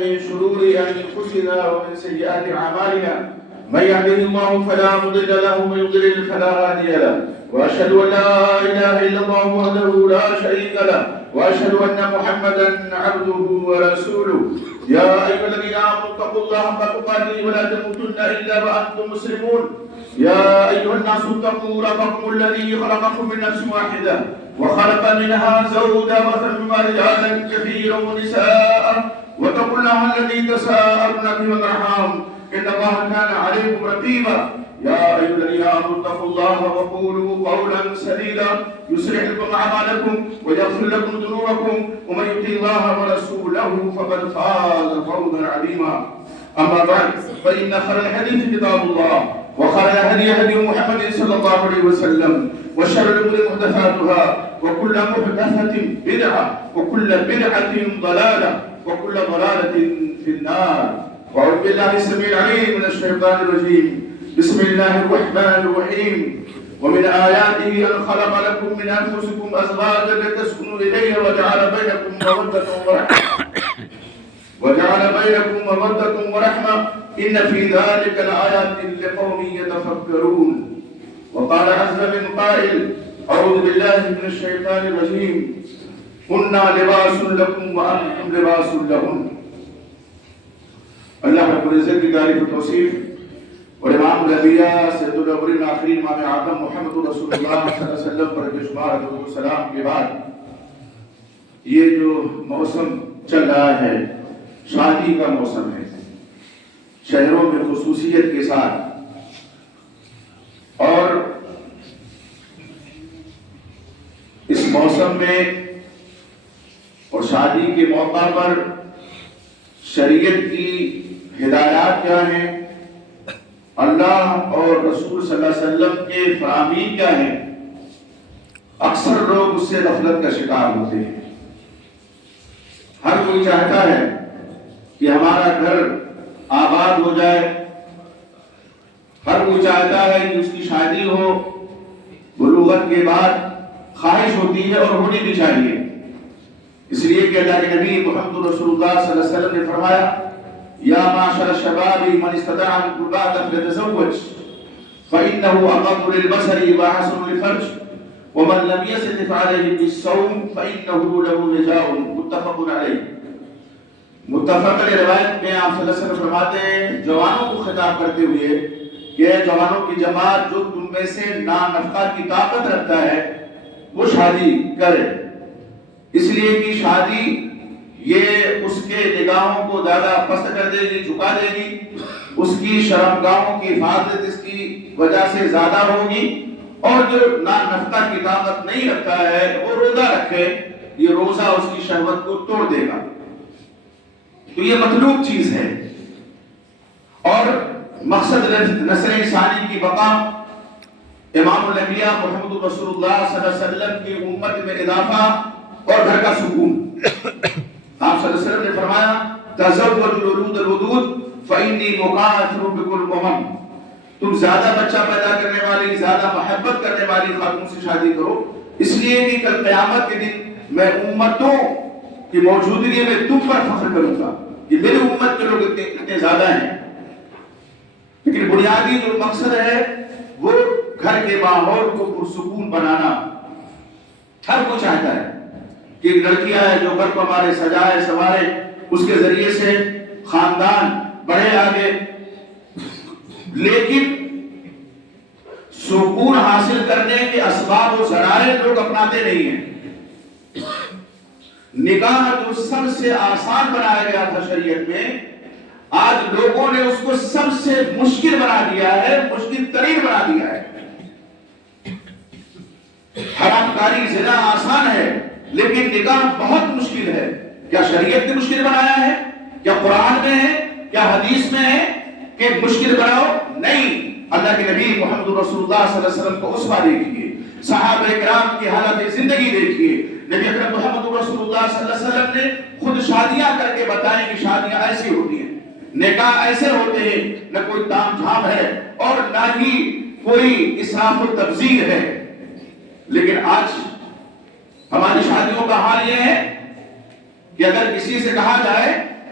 من شرور أنفسنا ومن سيئات أعمالنا من يهده الله فلا مضل له ومن يضلل فلا هادي له وأشهد أن لا إله إلا الله وحده لا شريك له وأشهد أن محمدا عبده ورسوله يا أيها الذين آمنوا اتقوا الله حق تقاته ولا تموتن إلا وأنتم مسلمون يا أيها الناس اتقوا ربكم الذي خلقكم من نفس واحدة وخلق منها زوجها وبث منهما رجالا كثيرا ونساء واتقوا الله الذي تساءلون به والأرحام إن الله كان عليكم رقيبا يا أيها الذين آمنوا اتقوا الله وقولوا قولا سديدا يصلح لكم أعمالكم ويغفر لكم ذنوبكم ومن يطع الله ورسوله فقد فاز فوزا عظيما أما بعد فإن خير الحديث كتاب الله وخير الهدي هدي محمد صلى الله عليه وسلم وشر الأمور محدثاتها وكل محدثة بدعة وكل بدعة ضلالة وكل ضلالة في النار وأعوذ بالله السميع العليم من الشيطان الرجيم بسم الله الرحمن الرحيم ومن آياته أن خلق لكم من أنفسكم أزواجا لتسكنوا إليها وجعل بينكم مودة ورحمة إن في ذلك لآيات لقوم يتفكرون وقال عز من قائل أعوذ بالله من الشيطان الرجيم كنا لباس لكم وأنتم لباس لهم اللہ رب العزت کی تعریف و توصیف اور امام الانبیاء سید الاولین آخرین امام اعظم محمد رسول اللہ صلی اللہ علیہ وسلم پر بے شمار درود و سلام کے بعد یہ جو موسم چل رہا ہے شادی کا موسم ہے شہروں میں خصوصیت کے ساتھ اور اس موسم میں اور شادی کے موقع پر شریعت کی ہدایات کیا ہیں اللہ اور رسول صلی اللہ علیہ وسلم کے فرامین کیا ہیں اکثر لوگ اس سے غفلت کا شکار ہوتے ہیں ہر کوئی چاہتا ہے کہ ہمارا گھر آباد ہو جائے ہر کوئی چاہتا ہے کہ اس کی شادی ہو بلوغت کے بعد خواہش ہوتی ہے اور ہونی بھی چاہیے اس لیے کہ اللہ کے نبی محمد رسول اللہ صلی اللہ علیہ وسلم نے فرمایا یا معاشر الشباب من استطاع منکم الباءة فليتزوج فإنه أغض للبصر وأحسن للفرج ومن لم يستطع فعليه بالصوم فإنه له وجاء متفق علیہ متفق علیہ روایت میں آپ صلی اللہ علیہ وسلم فرماتے ہیں جوانوں کو خطاب کرتے ہوئے کہ جوانوں کی جماعت جو تم میں سے نانفقہ کی طاقت رکھتا ہے وہ شادی کرے اس لیے کہ شادی یہ اس کے نگاہوں کو زیادہ پست کر دے گی جھکا دے گی اس کی شرمگاہوں کی حفاظت اس کی وجہ سے زیادہ ہوگی اور جو نفقہ کی طاقت نہیں رکھتا ہے وہ روزہ رکھے یہ روزہ اس کی شہوت کو توڑ دے گا تو یہ مطلوب چیز ہے اور مقصد نسل انسانی کی بقا امام الانبیاء محمد رسول اللہ صلی اللہ علیہ وسلم کی امت میں اضافہ اور گھر کا سکون آپ صلی اللہ علیہ وسلم نے فرمایا تزوجوا الولود الودود فإني مكاثر بكم الأمم تم زیادہ بچہ پیدا کرنے والی زیادہ محبت کرنے والی خاتون سے شادی کرو اس لیے کہ کل قیامت کے دن میں امتوں کی موجودگی میں تم پر فخر کروں گا کہ میری امت کے لوگ اتنے زیادہ ہیں لیکن بنیادی جو مقصد ہے وہ گھر کے ماحول کو پرسکون بنانا ہر کوئی چاہتا ہے کہ ایک لڑکی آئے جو گھر کو ہمارے سجائے سوارے اس کے ذریعے سے خاندان بڑھے آگے لیکن سکون حاصل کرنے کے اسباب و ذرائع لوگ اپناتے نہیں ہیں نکاح جو سب سے آسان بنایا گیا تھا شریعت میں آج لوگوں نے اس کو سب سے مشکل بنا دیا ہے مشکل ترین بنا دیا ہے حرام کاری زنا آسان ہے لیکن نکاح بہت مشکل ہے کیا شریعت نے مشکل بنایا ہے کیا قرآن میں ہے کیا حدیث میں ہے کہ مشکل بناؤ نہیں اللہ کے نبی محمد رسول اللہ صلی اللہ علیہ وسلم کو اسوہ دیکھیے صحابہ کرام کی حالت زندگی دیکھیے نبی اکرم محمد رسول اللہ صلی اللہ علیہ وسلم نے خود شادیاں کر کے بتائیں کہ شادیاں ایسی ہوتی ہیں نکاح ایسے ہوتے ہیں نہ کوئی تام جھام ہے اور نہ ہی کوئی اسراف و تبذیر ہے لیکن آج ہماری شادیوں کا حال یہ ہے کہ اگر کسی سے کہا جائے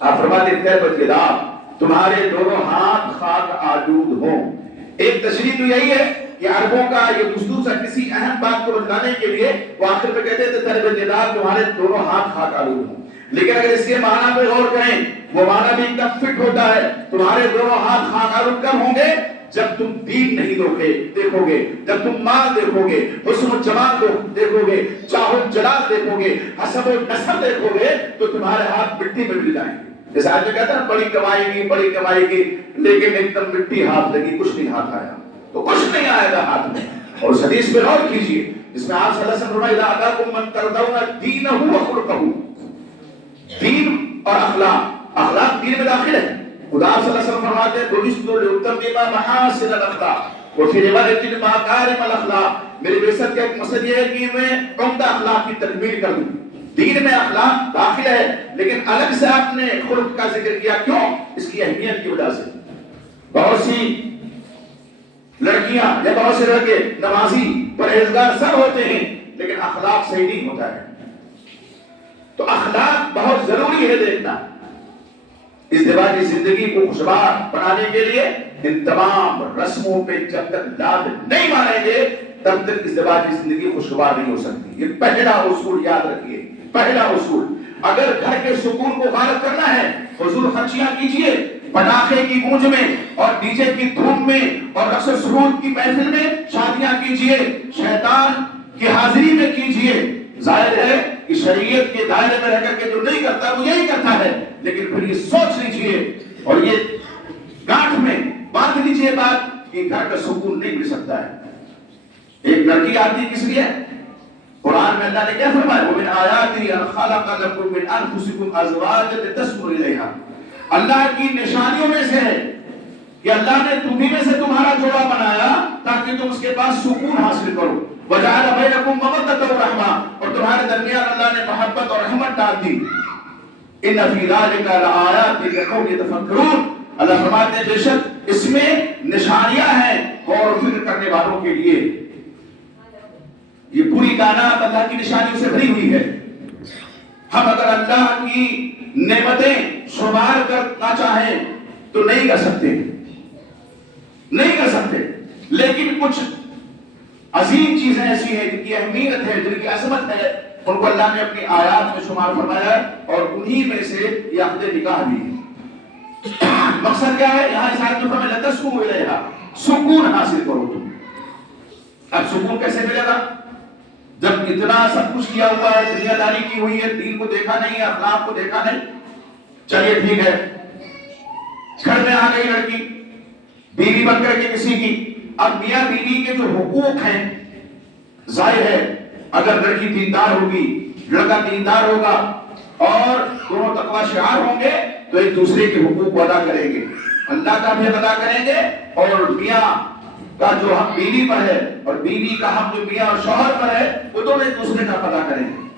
آپ فرماتے ہیں تربت یدا، تمہارے دونوں ہاتھ خاک آلود ہوں۔ ایک تشریح تو یہی ہے کہ عربوں کا یہ دستور سے کسی اہم بات کو بتلانے کے لیے وہ آخر میں کہتے تھے تربت یدا، تمہارے دونوں ہاتھ خاک آلود ہوں۔ لیکن اگر اس کے معنی پہ غور کریں، وہ معنی بھی ایک دم فٹ ہوتا ہے۔ تمہارے دونوں ہاتھ خاک آلود کب ہوں گے؟ جب تم دین نہیں دیکھو گے، جب تم مال دیکھو گے، حسن و جمال دیکھو گے، چاہو جلال دیکھو گے، حسب و نسب دیکھو گے، تو تمہارے ہاتھ مٹی میں مل جائیں گے۔ جیسے آدمی کہتا ہے بڑی کمائی کی لیکن ایک دم مٹی ہاتھ لگی، کچھ نہیں ہاتھ آیا، تو کچھ نہیں آئے گا ہاتھ میں۔ اور اس حدیث پہ غور کیجیے جس میں آپ صلی اللہ علیہ وسلم فرمایا اذا اتاکم من ترضون دینہ وخلقہ، دین اور اخلاق دین میں داخل ہے۔ خدا صلی اللہ علیہ وسلم فرماتے ہیں بعثت لاتمم محاسن الاخلاق وفی روایت مکارم الاخلاق، میری بعثت کا ایک مقصد یہ ہے کہ میں عمدہ اخلاق کی تکمیل کر دوں۔ دین میں اخلاق داخل ہے لیکن الگ سے آپ نے خلق کا ذکر کیا، کیوں؟ اس کی اہمیت کی وجہ سے۔ بہت سی لڑکیاں یا بہت سے لڑکے نمازی پرہیزگار سب ہوتے ہیں لیکن اخلاق صحیح نہیں ہوتا ہے، تو اخلاق بہت ضروری ہے دیکھنا۔ ازدواجی زندگی کو خوشگوار بنانے کے لیے ان تمام رسموں پہ جب تک لاد نہیں مانیں گے تب تک ازدواجی زندگی خوشگوار نہیں ہو سکتی۔ یہ پہلا اصول یاد رکھیے، پہلا اصول۔ اگر گھر کے سکون کو غالب کرنا ہے، فضول خرچیاں کیجئے، پٹاخے کی گونج میں اور ڈی جے کی دھوم میں اور رقص و سرود کی محفل میں شادیاں کیجئے، شیطان کی حاضری میں کیجئے۔ ظاہر ہے کہ شریعت کے دائرے میں رہ کر کے جو نہیں کرتا وہ یہی کرتا ہے، لیکن پھر یہ سوچ لیجئے اور یہ گانٹھ میں باندھ لیجئے بات کہ گھر کا سکون نہیں مل سکتا ہے۔ ایک لڑکی آتی کس لیے؟ قرآن میں اللہ نے کیا فرمایا؟ وَمِنْ آيَاتِهِ أَنْ خَلَقَ لَكُم مِّنْ أَنفُسِكُمْ أَزْوَاجًا لِتَسْكُنُوا إِلَيْهَا، اللہ کی نشانیوں میں سے ہے کہ اللہ نے تمہیں میں سے تمہارا جوڑا بنایا تاکہ تم اس کے پاس سکون حاصل کرو۔ وَجَعَلَ بَيْنَكُم مَّوَدَّةً وَرَحْمَةً، اور تمہارے درمیان اللہ نے محبت اور رحمت ڈال دی۔ إِنَّ فِي ذَلِكَ لَآيَاتٍ لِقَوْمٍ يَتَفَكَّرُونَ، اللہ فرماتے ہیں بے شک اس میں نشانیاں ہیں غور و فکر کرنے والوں کے لیے۔ یہ پوری کائنات اللہ کی نشانیوں سے بھری ہوئی ہے۔ ہم اگر اللہ کی نعمتیں شمار کرنا چاہیں تو نہیں کر سکتے، نہیں کر سکتے، لیکن کچھ عظیم چیزیں ایسی ہیں جن کی اہمیت ہے، جن کی عظمت ہے، ان کو اللہ نے اپنی آیات میں شمار فرمایا اور انہی میں سے یہ عقد نکاح بھی ہے۔ مقصد کیا ہے؟ یہاں اس آیت میں فرمایا لتسکنوا الیہا، سکون حاصل کرو تم۔ اب سکون کیسے ملے گا جب اتنا سب کچھ کیا ہوا ہے، دنیا داری کی ہوئی ہے، دین کو دیکھا نہیں ہے، اخلاق کو دیکھا نہیں؟ چلیے ٹھیک ہے، گھر میں آ گئی لڑکی بیوی بن کر کے کسی کی، اب میاں بیوی کے جو حقوق ہیں، ظاہر ہے اگر لڑکی دیندار ہوگی، لڑکا دیندار ہوگا اور دونوں تقوی شعار ہوں گے تو ایک دوسرے کے حقوق کو ادا کریں گے، اللہ کا بھی ادا کریں گے اور میاں کا جو حق بیوی پر ہے اور بیوی کا حق جو میاں اور شوہر پر ہے وہ دونوں ایک دوسرے کا ادا کریں گے۔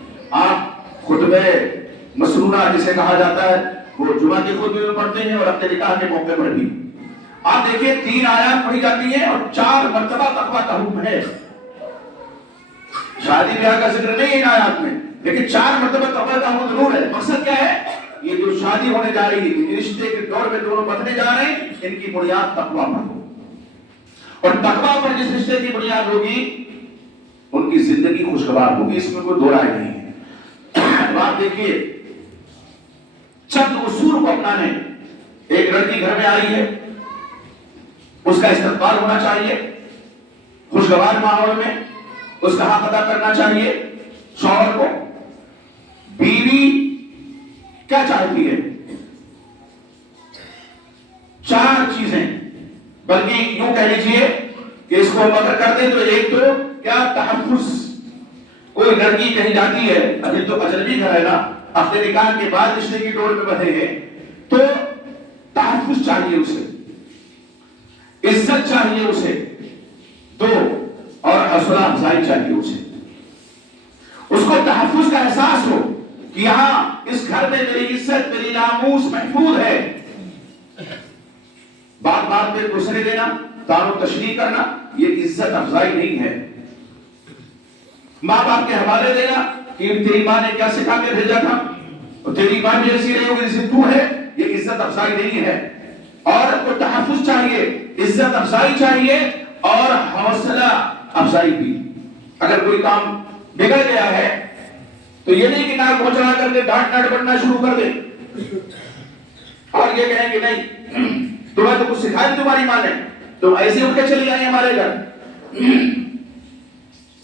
آپ خطبہ مسنونہ جسے کہا جاتا ہے وہ جمعہ کے خطبے میں پڑھتے ہیں اور اپنے نکاح کے موقع پر بھی آپ دیکھیں 3 آیات پڑھی جاتی ہیں اور 4 مرتبہ تقویٰ کا حکم ہے۔ شادی بیاہ کا ذکر نہیں ہے ان آیات میں، لیکن 4 مرتبہ تقویٰ کا حکم ضرور ہے۔ مقصد کیا ہے؟ یہ جو شادی ہونے جا رہی ہے، رشتے کے دور میں دونوں بننے جا رہے ہیں، ان کی بنیاد تقویٰ پر ہو، اور تقویٰ پر جس رشتے کی بنیاد ہوگی ان کی زندگی خوشگوار ہوگی، اس میں کوئی دو رائے نہیں ہے۔ آپ دیکھیے چند اصول کو اپنانے، ایک لڑکی گھر میں آئی ہے، اس کا استقبال ہونا چاہیے خوشگوار ماحول میں، اس کا حق ادا کرنا چاہیے شوہر کو۔ بیوی کیا چاہتی ہے؟ 4 چیزیں، بلکہ یوں کہہ لیجئے کہ اس کو مگر کر دیں تو ایک تو کیا تحفظ، کوئی لڑکی کہیں جاتی ہے، ابھی تو اجنبی گھر ہے نا، عقد نکاح کے بعد رشتے کی ڈور میں بندھے ہیں، تو تحفظ چاہیے اسے، عزت چاہیے اسے، 2 اور حوصلہ افزائی چاہیے اسے، اس کو تحفظ کا احساس ہو کہ یہاں اس گھر میں میری عزت، میری ناموس محفوظ ہے۔ بات بات میں دوسرے دینا، تان و تشریح کرنا، یہ عزت افزائی نہیں ہے۔ ماں باپ کے حوالے دینا کہ تیری ماں نے کیا سکھا کے بھیجا تھا، اور تیری ایمان بھی ایسی نہیں ہوگی جیسے تو ہے. یہ عزت افزائی نہیں ہے. عورت کو تحفظ چاہیے, عزت افزائی چاہیے اور حوصلہ افزائی بھی. اگر کوئی کام بگڑ گیا ہے تو یہ نہیں کہ ناک پہنچا کر کے ڈانٹ بڑھنا شروع کر دے اور یہ کہیں کہ نہیں تمہیں تو کچھ سکھایا تمہاری ماں نے, تم ایسے اٹھ کے چلی آئی ہمارے گھر.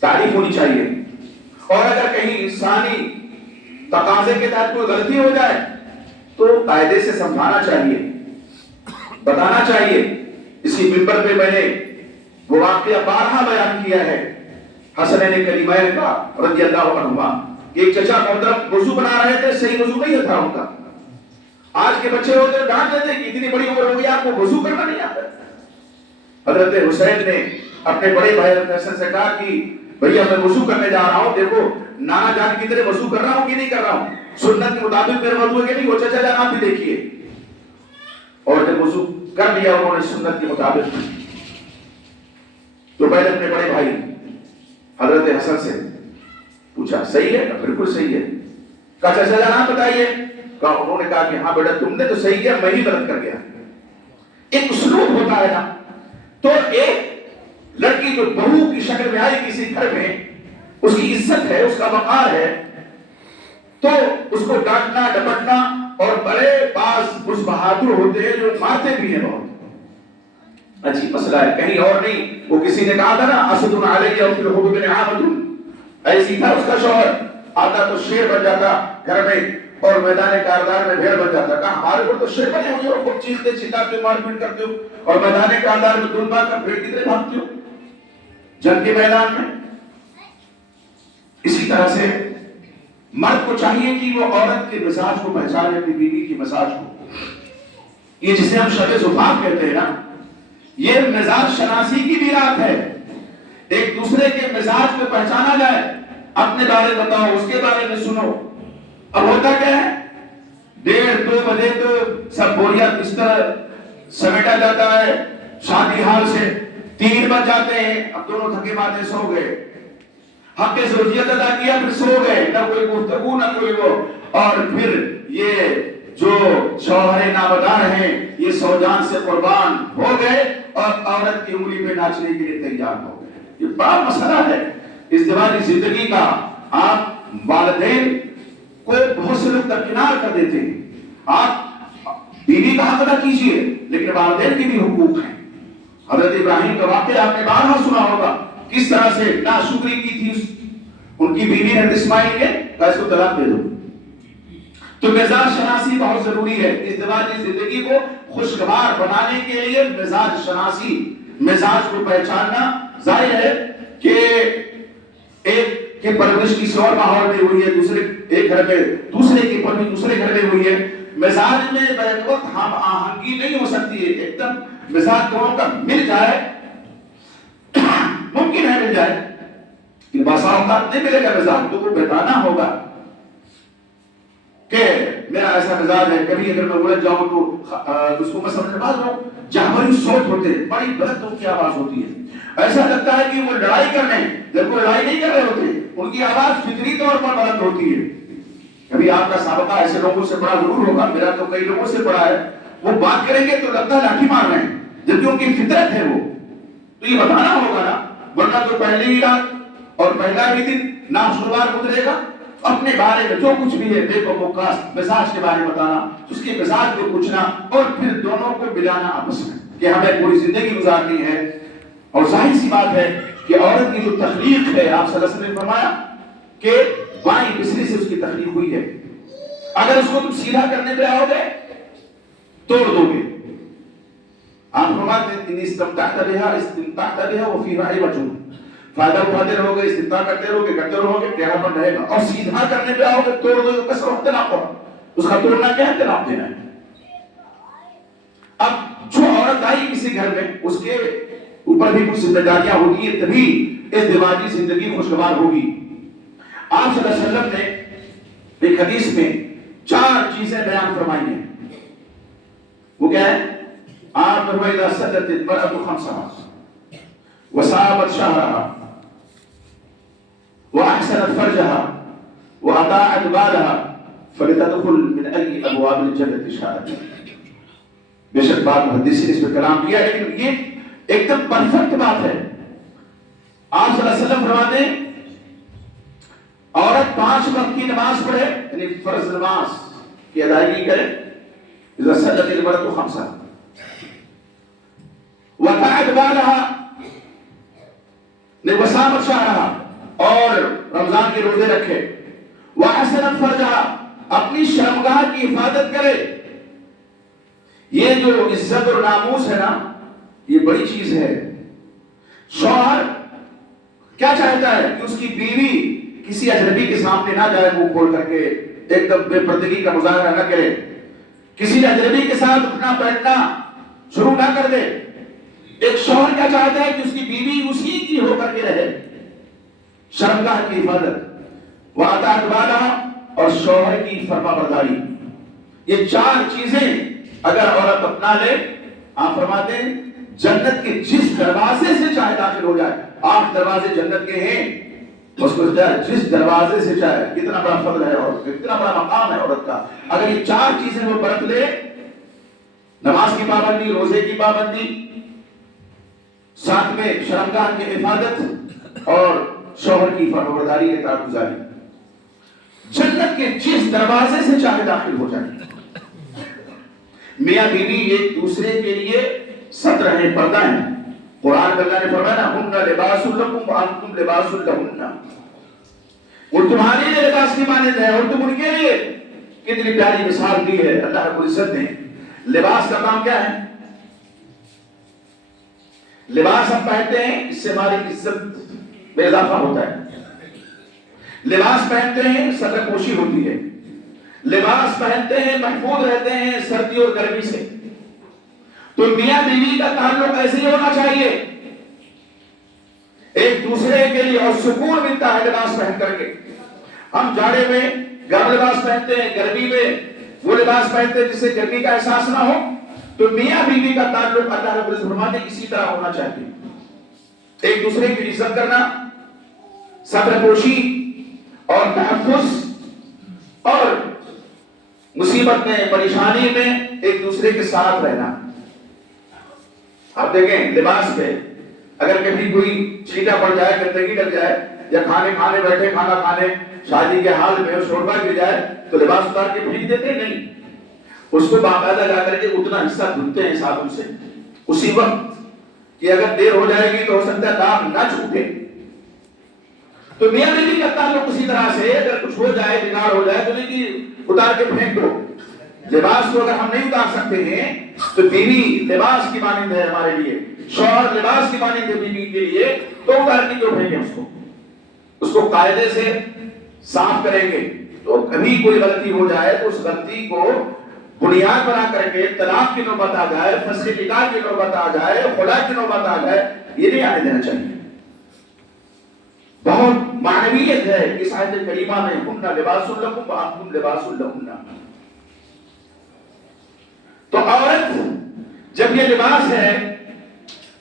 تعریف ہونی چاہیے. اور اگر کہیں انسانی تقاضے کے تحت کوئی غلطی ہو جائے تو قاعدے سے سمجھانا چاہیے, بتانا چاہیے. اسی منبر پہ میں نے وہ واقعہ بارہا بیان کیا ہے حسنین کریمین کا رضی اللہ عنہما. ایک چچا محترم وضو بنا رہے تھے, صحیح وضو نہیں تھا ان کا. آج کے بچے ہوتے ڈانٹ دیتے کہ اتنی بڑی عمر ہو گئی آپ کو وضو کرنا نہیں آتا. حضرت حسین نے اپنے بڑے بھائی حسن سے کہا کہ بھیا میں وضو کرنے جا رہا ہوں, دیکھو نانا جان کی طرح وضو کر رہا ہوں کہ نہیں کر رہا ہوں, سنت کے مطابق میرا وضو ہے کہ نہیں, وہ چچا جان آپ بھی دیکھیے. اور جب وضو کر لیا انہوں نے سنت کے مطابق تو پہلے اپنے بڑے بھائی حضرت حسن سے پوچھا صحیح ہے؟ بالکل صحیح ہے. کہا چچا جان آپ بتائیے. کہا انہوں نے کہا کہ ہاں بیٹا تم نے تو صحیح کیا, میں ہی غلط کر گیا. ایک اسلوب ہوتا ہے نا. تو ایک لڑکی جو بہو کی شکل میں آئی کسی گھر میں, اس کی عزت ہے, اس کا وقار ہے, تو اس کو ڈانٹنا ڈپٹنا. اور بڑے باز اس بہادر ہوتے ہیں جو مارتے بھی ہیں بہت. عجیب مسئلہ ہے, کہیں اور نہیں. وہ کسی نے کہا تھا نا اسد علیہ اور پھر حب بن عامد, ایسی تھا اس کا شوہر. آتا تو شیر بن جاتا گھر میں اور میدان کاردار میں بھیڑ بن جاتا. کہا ہمارے اوپر تو شیر بنے ہوئے ہو, خوب چیختے چلاتے مار پیٹ کرتے ہو اور میدان کاردار میں دل بات کر بھیڑ کی طرح بھاگتے ہو جنگ کے میدان میں. اسی طرح سے مرد کو چاہیے کہ وہ عورت کے مزاج کو پہچانے, اپنی بیوی کے مزاج کو. یہ جسے ہم شب زفاف کہتے ہیں نا, یہ مزاج شناسی کی بھی رات ہے. ایک دوسرے کے مزاج کو پہچانا جائے. اپنے بارے بتاؤ, اس کے بارے میں سنو. اب ہوتا کیا ہے, 1:30-2 بجے تو سب بوریا بستر سمیٹا جاتا ہے شادی حال سے. 3 بج جاتے ہیں, اب دونوں تھکے مارے سو گئے, حق زوجیت ادا کیا پھر سو گئے, نہ کوئی گفتگو نہ کوئی وہ. اور پھر یہ جو شوہر نامدار ہیں یہ سو جان سے قربان ہو گئے اور عورت کی انگلی پہ ناچنے کے لیے تیار ہو گئے. یہ بڑا مسئلہ ہے ازدواجی زندگی کا. آپ والدین کو بہت سے لوگ درکنار کر دیتے ہیں. آپ بیوی کا حق ادا کیجیے لیکن والدین کے بھی حقوق ہیں. حضرت ابراہیم کا واقعہ آپ نے بارہا سنا ہوگا, کس طرح سے ناشکری کی تھی ان کی بیوی نے اسماعیل نے کہا اس کو طلاق دے دو. تو مزاج شناسی بہت ضروری ہے. ازدواجی زندگی کو خوشگوار بنانے کے لیے مزاج شناسی, مزاج کو پہچاننا. ظاہر ہے کہ ایک کی پرورش کسی اور ماحول میں ہوئی ہے, دوسرے ایک گھر میں, دوسرے کی پرورش دوسرے گھر میں ہوئی ہے. مزاج میں بیک وقت ہم آہنگی نہیں ہو سکتی ہے. ایک دم مزاج دونوں کا مل جائے, ممکن ہے مل جائے کہ باسا اوقات نہیں ملے گا مزاج, تو کو بتانا ہوگا کہ میرا ایسا مزاج ہے. کبھی اگر میں الجھ جاؤں تو اس کو میں سمجھنے پا رہا ہوں جہاں بڑی صوت ہوتے ہیں, بڑی بلند کی آواز ہوتی ہے, ایسا لگتا ہے کہ وہ لڑائی کرنے, جب وہ لڑائی نہیں کر رہے ہوتے ان کی آواز فطری طور پر بلند ہوتی ہے. کبھی آپ کا سابقہ ایسے لوگوں سے بڑا ضرور ہوگا, میرا تو کئی لوگوں سے بڑا ہے. وہ بات کریں گے تو لگتا ہے لاٹھی مار رہے ہیں جبکہ ان کی فطرت ہے وہ. تو یہ بتانا ہوگا نا, ورنہ تو پہلے ہی رات اور پہلا ہی دن ناشکروار گزرے گا. اپنے بارے میں جو کچھ بھی ہے دیکھو مقاصد مزاج کے بارے میں بتانا, اس کے مزاج کو پوچھنا اور پھر دونوں کو ملانا آپس میں کہ ہمیں پوری زندگی گزارنی ہے. اور ظاہر سی بات ہے کہ عورت کی جو تخلیق ہے, آپ صلی اللہ علیہ وسلم نے فرمایا کہ بائیں بسری سے اس کی تخلیق ہوئی ہے. اگر اس کو تم سیدھا کرنے پہ آؤ گے توڑ دو گے. آپ فرماتے ہیں ان استمتعت بها وفيها عوج, فائدہ اٹھاتے رہو گے, استمتاع کرتے رہو گے, ٹیڑھا پن رہے گا. اور سیدھا کرنے پہ آؤ گے توڑ دو گے, کسر اختلاف ہو, اس کا توڑنا کیا ہے, طلاق دینا ہے. اب جو عورت آئی کسی گھر میں, اس کے اوپر بھی کچھ ذمہ داریاں ہوتی ہیں, تبھی ازدواجی زندگی خوشگوار ہوگی. آپ صلی اللہ علیہ وسلم نے ایک حدیث میں 4 چیزیں بیان فرمائی ہیں. وہ کیا ہے؟ آپ فرمائے اذا سدت المرأة خمسها وصامت شهرها وأحسنت فرجها وأطاعت بالها فلتدخل من أي أبواب الجنة شاءت. بے شک بات محدثی نے اس پہ کلام کیا، لیکن یہ ایک دم پرفیکٹ بات ہے. آپ صلی اللہ علیہ وسلم فرماتے ہیں عورت 5 وقت کی نماز پڑھے، یعنی فرض نماز کی ادائیگی کرے، اذا صلت المرأة 5 وتعد بالها وصامت شهرها، اور رمضان کے روزے رکھے، وحسنت فرجها، اپنی شرمگاہ کی حفاظت کرے. یہ جو عزت اور ناموس ہے نا، یہ بڑی چیز ہے. شوہر کیا چاہتا ہے کہ اس کی بیوی کسی اجنبی کے سامنے نہ جائے، منہ کھول کر کے ایک دم بے پردگی کا مظاہرہ نہ کرے، کسی اجنبی کے ساتھ اٹھنا بیٹھنا شروع نہ کر دے. ایک شوہر کیا چاہتا ہے کہ اس کی بیوی اسی کی ہو کر کے رہے. شرمگاہ کی حفاظت، وَأَطَاعَتْ بَالَهَا، اور شوہر کی فرما برداری. یہ 4 چیزیں اگر عورت اپنا لے، آپ فرماتے ہیں جنت کے جس دروازے سے چاہے داخل ہو جائے، 8 دروازے جنت کے ہیں، اس کو جس دروازے سے چاہے. کتنا بڑا فضل ہے اور کتنا بڑا مقام ہے عورت کا. اگر یہ 4 چیزیں وہ برت لے، نماز کی پابندی، روزے کی پابندی، ساتھ میں شرمگاہ کی حفاظت اور شوہر کی فرمانبرداری کے اطاعت گزاری، جنت کے جس دروازے سے چاہے داخل ہو جائے. میاں بیوی ایک دوسرے کے لیے ستر ہیں، پردہ ہیں. قرآن میں اللہ نے فرمایا ہن لباس لکم وانتم لباس لہن، وہ تمہارے لیے لباس کی مانند ہے اور تم ان کے لیے. کتنی پیاری مثال دی ہے اللہ رب العزت نے. لباس کا کام کیا ہے؟ لباس ہم پہنتے ہیں، اس سے ہماری عزت میں اضافہ ہوتا ہے. لباس پہنتے ہیں، ستر پوشی ہوتی ہے. لباس پہنتے ہیں، محفوظ رہتے ہیں سردی اور گرمی سے. تو میاں بیوی کا تعلق ایسے ہی ہونا چاہیے، ایک دوسرے کے لیے، اور سکون ملتا ہے لباس پہن کر کے. ہم جاڑے میں گرم لباس پہنتے ہیں، گرمی میں وہ لباس پہنتے ہیں جس سے گرمی کا احساس نہ ہو. تو میاں بیوی کا تعلق اللہ رب العزت فرماتے ہیں اسی طرح ہونا چاہیے. ایک دوسرے کی عزت کرنا، ستر پوشی اور تحفظ، اور مصیبت میں، پریشانی میں ایک دوسرے کے ساتھ رہنا. آپ دیکھیں لباس پہ اگر کبھی کوئی چھینٹا پڑ جائے، گندگی لگ جائے، یا کھانے بیٹھے کھانا کھانے شادی کے حال میں شوربہ گر جائے تو لباس اتار کے پھینک دیتے نہیں. اس کو باقاعدہ جا کر کے اتنا حصہ دھلتے ہیں صابن سے اسی وقت، کہ اگر دیر ہو جائے گی تو ہو سکتا ہے داغ نہ چھوٹے. تو میاں بیوی کا تعلق اسی طرح سے، اگر کچھ ہو جائے، بگاڑ ہو جائے تو نہیں کہ اتار کے پھینک دو. لباس کو اگر ہم نہیں اتار سکتے ہیں تو بیوی لباس کی مانند ہے ہمارے لیے، شوہر لباس کی مانند ہے بیوی کے لیے. تو اتار کے کیوں پھینکیں اس کو قاعدے سے صاف کریں گے. تو کبھی کوئی غلطی ہو جائے تو اس غلطی کو بنیاد بنا کر کے طلاق کی نوبت آ جائے، فسخ نکاح کی نوبت آ جائے، خلا کی نوبت آ جائے، یہ نہیں آنے دینا چاہیے. بہت معنویت ہے اس آیت کریمہ میں، ہن لباس لکم وانتم لباس لہن. تو عورت جب یہ لباس ہے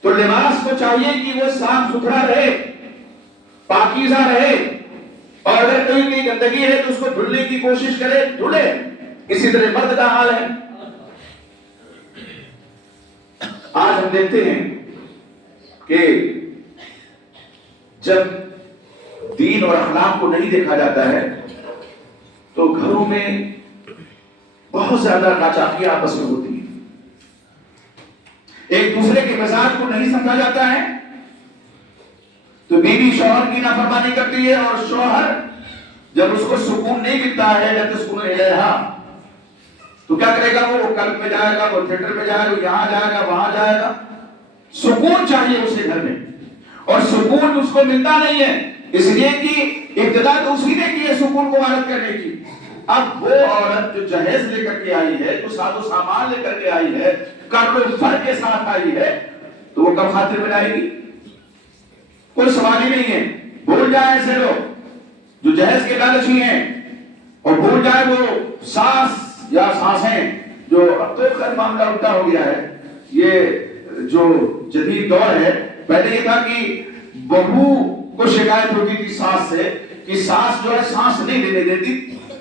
تو لباس کو چاہیے کہ وہ صاف ستھرا رہے، پاکیزہ رہے، اور اگر کوئی گندگی ہے تو اس کو دھلنے کی کوشش کرے، دھلے. اسی طرح مرد کا حال ہے. آج ہم دیکھتے ہیں کہ جب دین اور اخلاق کو نہیں دیکھا جاتا ہے تو گھروں میں بہت زیادہ ناچاکیاں آپس میں ہوتی ہیں. ایک دوسرے کے مزاج کو نہیں سمجھا جاتا ہے تو بیوی شوہر کی نافرمانی کرتی ہے، اور شوہر جب اس کو سکون نہیں ملتا ہے، جب سکون رہا تو کیا کرے گا؟ وہ کلب میں جائے گا، وہ تھیٹر میں جائے گا، یہاں جائے گا، وہاں جائے گا. سکون چاہیے اسے گھر میں، اور سکون اس کو ملتا نہیں ہے، اس لیے کہ ابتدا تو اسی نے کی ہے سکون کو غارت کرنے کی. اب وہ عورت جو جہیز لے کر کے آئی ہے، جو ساز و سامان لے کر کے آئی ہے، کر و فر کے ساتھ آئی ہے، تو وہ کب خاطر میں لائے گی؟ کوئی سوال ہی نہیں ہے. بھول جائیں ایسے لوگ جو جہیز کے لالچی ہیں، اور بھول جائے وہ ساس یا سانسیں، جو اب تو خیر معاملہ الٹا ہو گیا ہے. یہ جو جدید دور ہے، پہلے یہ تھا کہ بہو کو شکایت ہوتی تھی ساس سے کہ ساس جو ہے سانس نہیں لینے دیتی،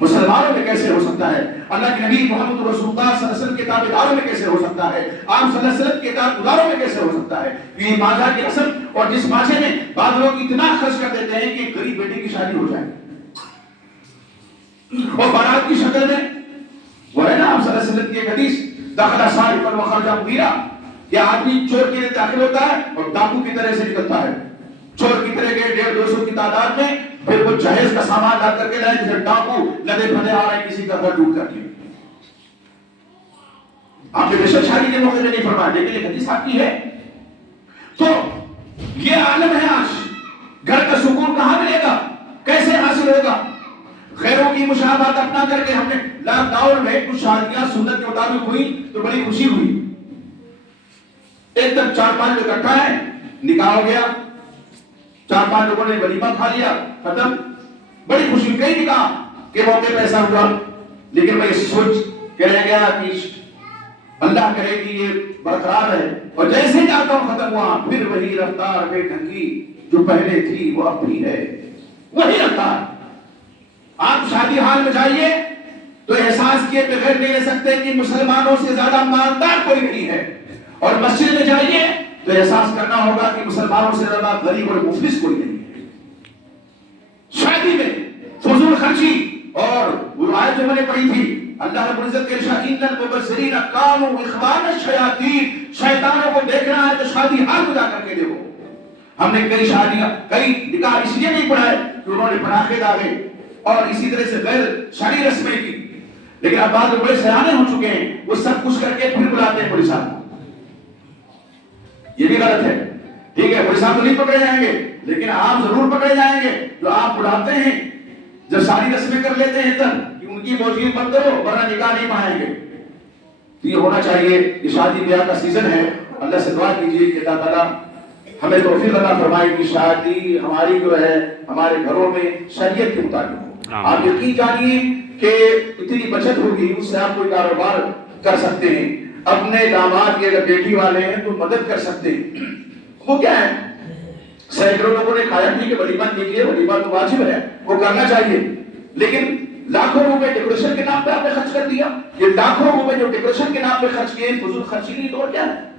مسلمانوں میں کیسے ہو سکتا ہے؟ اللہ کے نبی محمد رسول اللہ صلی اللہ علیہ وسلم کے تابعداروں میں کیسے ہو سکتا ہے؟ آپ صلی اللہ علیہ وسلم کے اطاعت گزاروں میں کیسے ہو سکتا ہے؟ یہ ماجہ کی رسم، اور جس ماجے میں بعض لوگ اتنا خرچ کر دیتے ہیں کہ غریب بیٹی کی شادی ہو جائے، اور بارات کی شکل میں وہ ہے نا آپ صلی اللہ علیہ وسلم کی ایک حدیث، دخل سارقا وخرج مغیرا، کہ آدمی چور کے لیے داخل ہوتا ہے اور ڈاکو کی طرح سے نکلتا ہے، چور کی طرح کے 150-200 کی تعداد میں، پھر وہ جہیز کا سامان لا کر کے لائے، جیسے ڈاکو لدے پھدے آ رہے ہیں کسی کا گھر لوٹ کر کے۔ آپ نے بے شک شادی کے موقع پہ نہیں فرمایا، لیکن ایک حدیث آپ کی ہے۔ تو یہ عالم ہے آج، گھر کا سکون کہاں ملے گا، کیسے حاصل ہوگا؟ غیروں کی مشابہت اپنا کر کے ہم نے لاک ڈاؤن میں کچھ شادیاں سنت کے مطابق ہوئی تو بڑی خوشی ہوئی، ایک دم 4-5 لوگ اکٹھا ہے، نکاح ہو گیا، 4-5 لوگوں نے ولیمہ کھا لیا، ختم، بڑی خوشی۔ کئی نکاح کے موقع پہ ایسا ہوا، لیکن میں یہ سوچ کہہ رہ گیا کہ اللہ کرے کہ یہ برقرار ہے، اور جیسے جاتا ہوں ختم ہوا، پھر وہی رفتار بے ڈھنگی جو پہلے تھی وہ اب بھی ہے، وہی رفتار۔ آپ شادی حال میں جائیے تو احساس کیے بغیر نہیں رہ سکتے کہ مسلمانوں سے زیادہ مالدار کوئی نہیں ہے، اور مسجد میں جائیے تو احساس کرنا ہوگا کہ مسلمانوں سے زیادہ غریب اور مفلس کوئی نہیں ہے۔ شادی میں فضول خرچی، اور وہ آیت جو میں نے پڑھی تھی، اللہ رب العزت کے ارشاد ان المبذرین کانوا اخوان الشیاطین، شیطانوں کو دیکھنا ہے تو شادی حال میں جا کر کے دیکھو۔ ہم نے کئی نکاح اس لیے نہیں پڑھائے کہ انہوں نے پٹاخے داغے اور اسی طرح سے غیر شرعی رسمیں کی، لیکن اب بعد بڑے سیانے ہو چکے ہیں، وہ سب کچھ کر کے پھر بلاتے ہیں پولیس صاحب کو۔ یہ بھی غلط ہے، ٹھیک ہے، پولیس صاحب تو نہیں پکڑے جائیں گے، لیکن آپ ضرور پکڑے جائیں گے جو آپ بلاتے ہیں، جب ساری رسمیں کر لیتے ہیں تب کہ ان کی موجودگی بند کرو ورنہ نکاح نہیں پڑھائیں گے۔ تو یہ ہونا چاہیے کہ شادی بیاہ کا سیزن ہے، اللہ سے دعا کیجیے کہ اللہ تعالیٰ ہمیں توفیق عطا فرمائے کہ شادی ہماری جو ہے ہمارے گھروں میں شریعت کے مطابق ہو۔ آپ یقین جانیے کہ اتنی بچت ہوگی، اس سے آپ کوئی کاروبار کر سکتے ہیں، اپنے داماد کی اگر بیٹی والے ہیں تو مدد کر سکتے ہیں۔ وہ کیا ہے، سینکڑوں لوگوں نے کھایا ٹھیک ہے، ولیمہ کیجیے، ولیمہ تو واجب ہے، وہ کرنا چاہیے، لیکن لاکھوں روپے ڈیکوریشن کے نام پہ آپ نے خرچ کر دیا، یہ لاکھوں روپے جو ڈیکوریشن کے نام پہ خرچ کیے فضول خرچی نہیں، تو کیا ہے؟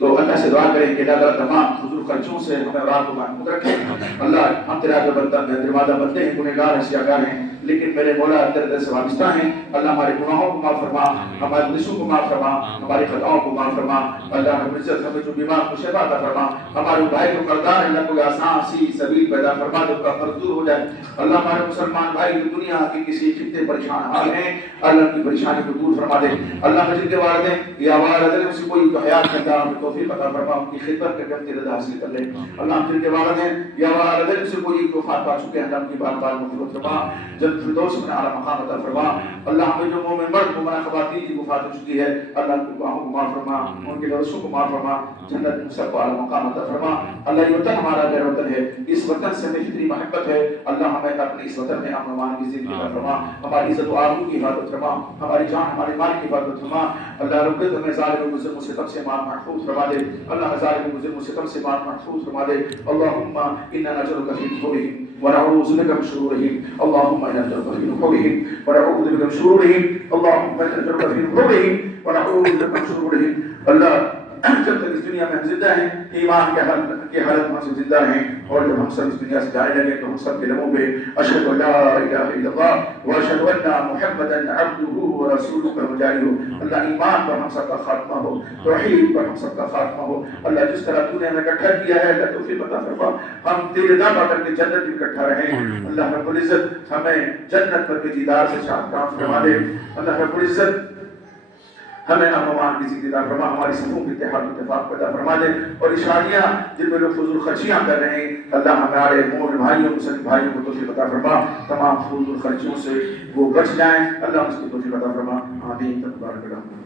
تو اللہ سے دعا کریں کہ اللہ تعالیٰ تمام فضول خرچوں سے ہمیں اور آپ کو محفوظ رکھے۔ اللہ ہم تیرا جو دروازہ بندے ہیں، گنہگار ہیں، سیاہگار ہیں، لیکن میرے مولا تیرے در سے وابستہ ہیں۔ اللہ ہمارے گناہوں کو معاف فرما، ہمارے نشوں کو معاف فرما، ہماری خطاؤں کو معاف فرما۔ اللہ رب العزت ہمیں جو بیمار کو شفا عطا فرما، ہمارے بھائی کو قرضدار ہے، اللہ کوئی آسان سی سبیل پیدا فرما دے، اس کا قرض دور ہو جائے۔ اللہ ہمارے مسلمان بھائی جو دنیا کے کسی خطے پریشان حال ہیں، اللہ کی پریشانی کو دور فرما دے۔ اللہ مسجد کے والدین یا والدین سے کوئی حیات کرتا ہمیں توفیق عطا فرما، ان کی خدمت کر کے ہم تیرے رضا حاصل کر لیں۔ اللہ ہم جن کے والدین یا والدین سے کوئی وفات پا چکے ہیں، اللہ ان کی بار بار مغفرت فرما، جنت الفردوس میں اعلیٰ مقام عطا فرما۔ اللہ ہمیں جو مومن مرد مومنہ خواتین کی وفات ہو چکی ہے، اللہ ان کے گناہوں کو معاف فرما، ان کے لرزشوں کو معاف فرما، جنت میں سب کو اعلیٰ مقام عطا فرما۔ اللہ یہ وطن ہمارا غیر وطن ہے، اس وطن سے ہمیں اتنی محبت ہے، اللہ ہمیں اپنے اس وطن میں امن و امان کی زندگی عطا فرما، ہماری عزت و آبرو کی حفاظت فرما، ہماری جان ہمارے مال کی حفاظت فرما۔ اللہ رب العزت ہمیں ظالم و مظلم و ستم سے محفوظ فرما دے، اللہ ظالم و مظلم و ستم سے محفوظ فرما دے۔ اللهم انا نجعلك في نحورهم ونعوذ بك من شرورهم، اللهم انا نجعلك في نحورهم ونعوذ بك من شرورهم، اللهم انا نجعلك في نحورهم ونعوذ بك من شرورهم۔ اللہ جب تک اس دنیا میں ہم زندہ ہیں، ایمان کے حالت میں ہم زندہ ہیں، اور جب ہم سب اس دنیا سے جانے لگے تو ہم سب کے لبوں پہ اشہد ان لا الہ الا اللہ واشہد ان محمدا عبدہ ورسولہ ہو جاری ہو۔ اللہ ایمان پر ہم سب کا خاتمہ ہو، توحید پر ہم سب کا خاتمہ ہو۔ اللہ جس طرح تو نے ہمیں اکٹھا کیا ہے، اللہ توفیق عطا فرما، ہم تیرے نام پا کر کے جنت میں اکٹھا رہیں۔ اللہ رب العزت ہمیں جنت پر کے دیدار سے شاد کام فرما دے۔ اللہ رب العزت ہمیں امن و امان کی زندگی عطا فرما، ہماری صفوں کی اتحاد و اتفاق پیدا فرما دے، اور یہ شادیاں جن میں لوگ فضول خرچیاں کر رہے ہیں، اللہ ہمارے مومن بھائیوں مسلم بھائیوں کو توفیق عطا فرما، تمام فضول خرچیوں سے وہ بچ جائیں، اللہ اس کی توفیق عطا فرما۔ آمین۔ تبارک اللہ۔